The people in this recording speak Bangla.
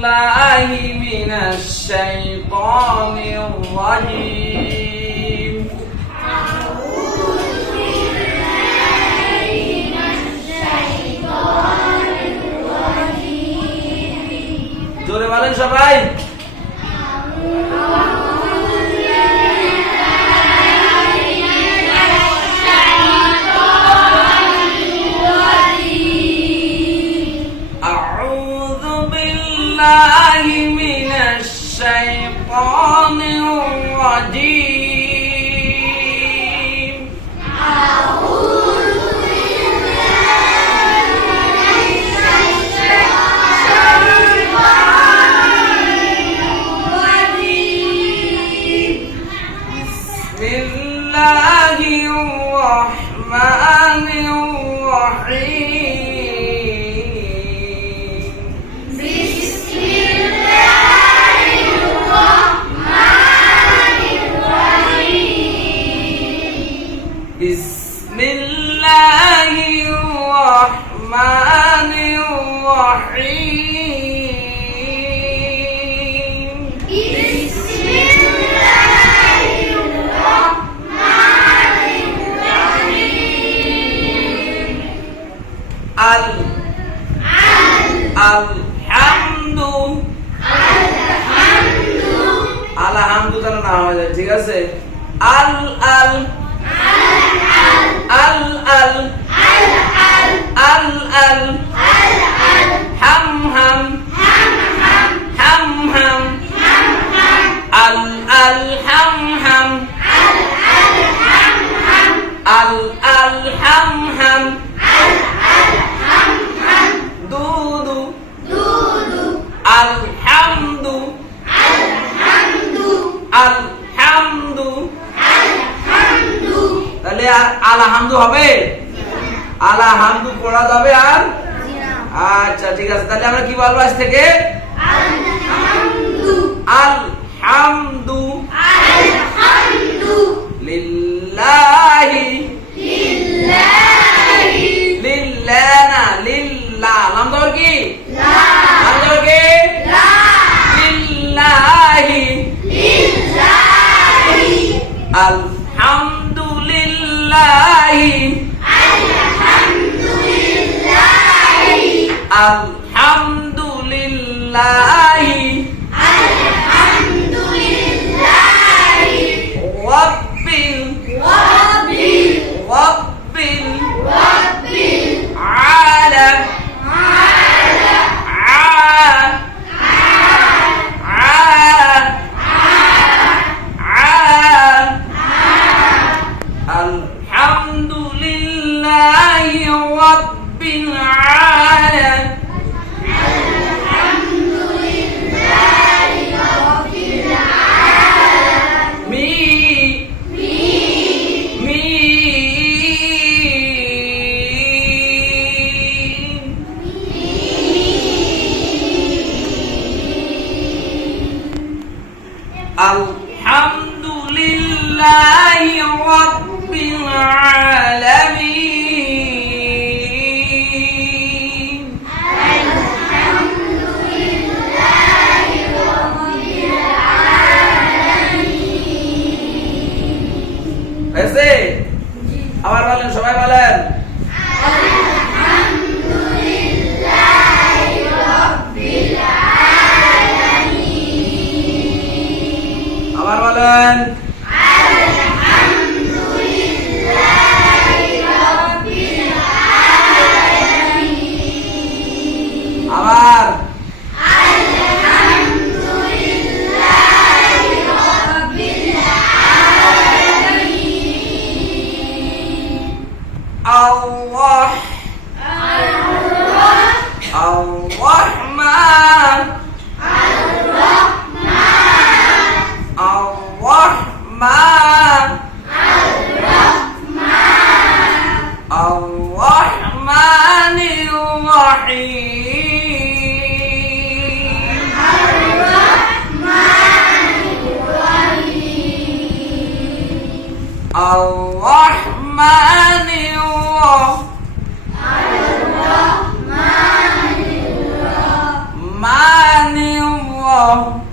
বিল্লাহি মিনাশ শাইতানির রাজিম জোরে বলেন সবাই আউযু বিল্লাহি মিনাশ শাইতানির রাজিম বিসমিল্লাহির রহমানির রহিম বিসমিল্লাহির রহমানির রহিম আলহামদু আলহামদু যেন না হয়ে যায় ঠিক আছে আল আল আল আল আল আল হাম হাম হাম হাম আল আল হাম হাম আল আল হাম হাম দুদু আলহামদু আলহামদু তাহলে আলহামদু হবে আলহামদু পড়া যাবে আর আচ্ছা ঠিক আছে তাহলে আমরা কি বলবো আজ থেকে আলহামদু লিল্লাহি লিল্লাহ না লিল্লাহ নাম ধর কি নাম ধর কি লিল্লাহি আলহামদুলিল্লাহি আলহামদুলিল্লাহি রাব্বিল আলামিন alhamdulillahi rabbil alhamdulillahi rabbil alamin alhamdulillahi rabbil alamin ऐसे আবার বলেন সবাই বলেন alhamdulillahi rabbil alamin আবার বলেন আলহামদুলিল্লাহি আল্লাহ